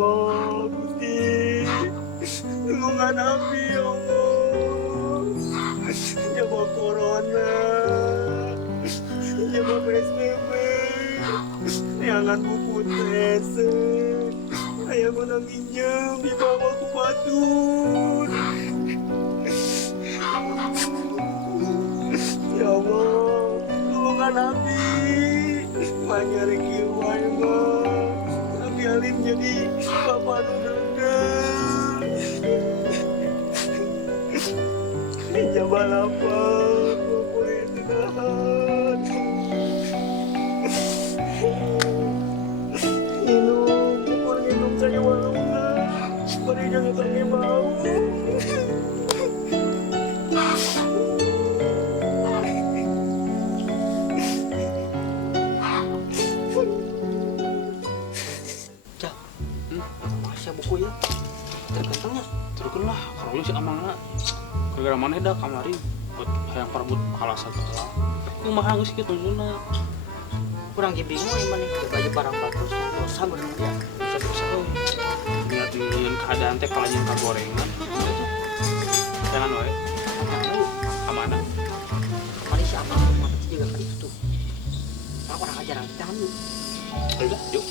Allah, Gusti. Tulungan Abi ya Allah. Jawab corona. Jawab PSBB. Jangan buku tes. Saya mau minjem di bawah ku batur. Ya Allah, tulungan Abi. Banyak rekiwan mah. Abi alim jadi bapak duduk. Jabal apa? Boleh tahan. Minum saja walau pada jangan pakai bau. Cak, masih buku ya? Terkentangnya? Terus lah, kalau si Amangna gara-gara mana dah kamarin buat yang perebut kalah segala. Kumaha geus kitu tunjuna. Kurang bingung emang nih, baju barang bagus, dosa bener ya. Dosa-dosa euy. Lihat keadaan teh kalau nyen gorengan. Jangan wae. Kamana? Kemarin si Amang mati juga kali itu. Orang ajaran kita kan yuk. Ayo yuk.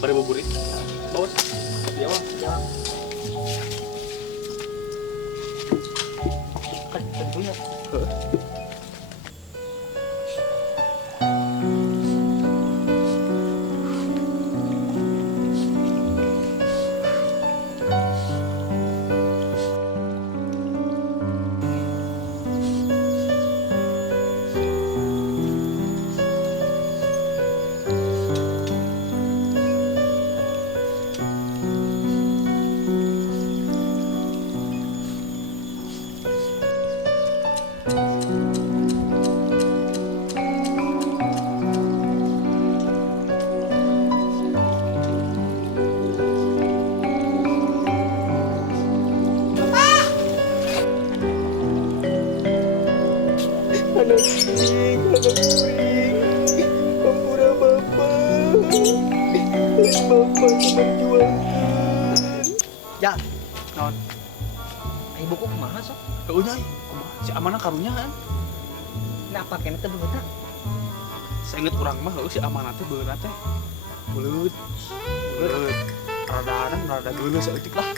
Bari buburit. Bawa. Ya, Bang. Jalan. Kan tentunya. Anak kuring, ampura bapak. Bapak memperjuangkan. Ya, Naon? ayo buku kemana sok? Heuh nya. Si Amana karunya kan. Kenapa kena teh beungeut? Saya inget urang mah heuh si Amana teh beungeut teh. Buleut. Rada geuleuh saeutik lah.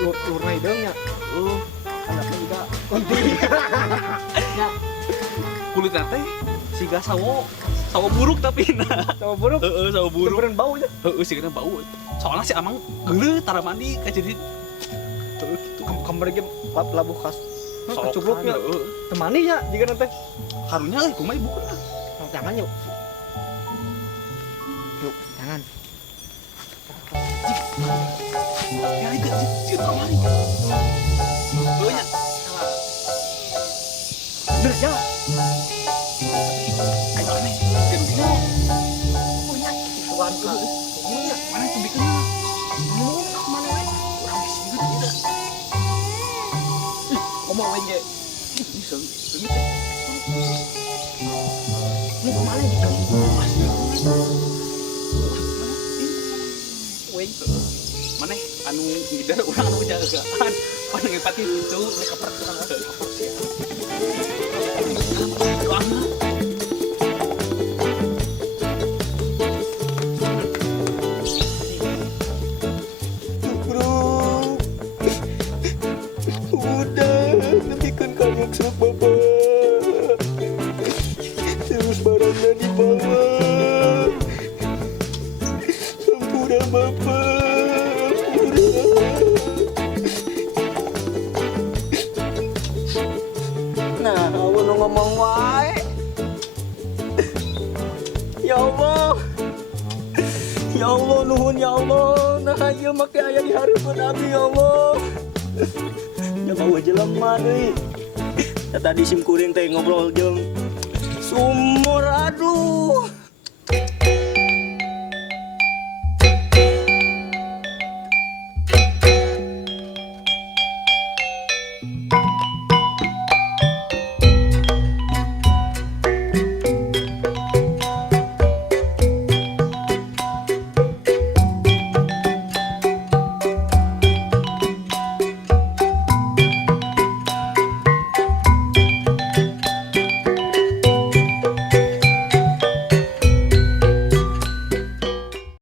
Lurna hidungnya. Anaknya juga konti. Ya, Kulitna teh siga sawo buruk tapi nah. sama buruk. Heeh, sawo buruk. Beneran bau aja. Heeh, sigana bau. Soalnya si Amang geuleuh tara mandi ka jadi Tuh, kamar lagi labuh kas. sorokan, Cupluknya. heeh. Temani ya jika nanti. Karunya euy kumaha ibu kana. Jangan yuk. Yuk, jangan. Ya itu sih kamari. Heuh nya. Bener ya. Ayo aneh. Gendino. Oh ya, isuan ka. Umumnya. Mana tuh bikinnya? Umum kemana wae? Urang geus inget tidak. Ngomong wae ge. Bisa ini teh. Mau kemana gitu? Weh, Mana anu ngidar urang anu jagaan. Pan ngepati itu mereka pertama. Doang. Bro, udah lebihkan kanyang sok bapak. Terus barangnya dibawa. Ampura bapak, ampura. Nah, awal ngomong wae. Ya Allah. Ya Allah, nuhun ya Allah. Nah, ieu make aya di hareupeun abdi ya Allah. Ya bawa jelema deui. Tadi sim kuring teh ngobrol jeung sumur, aduh.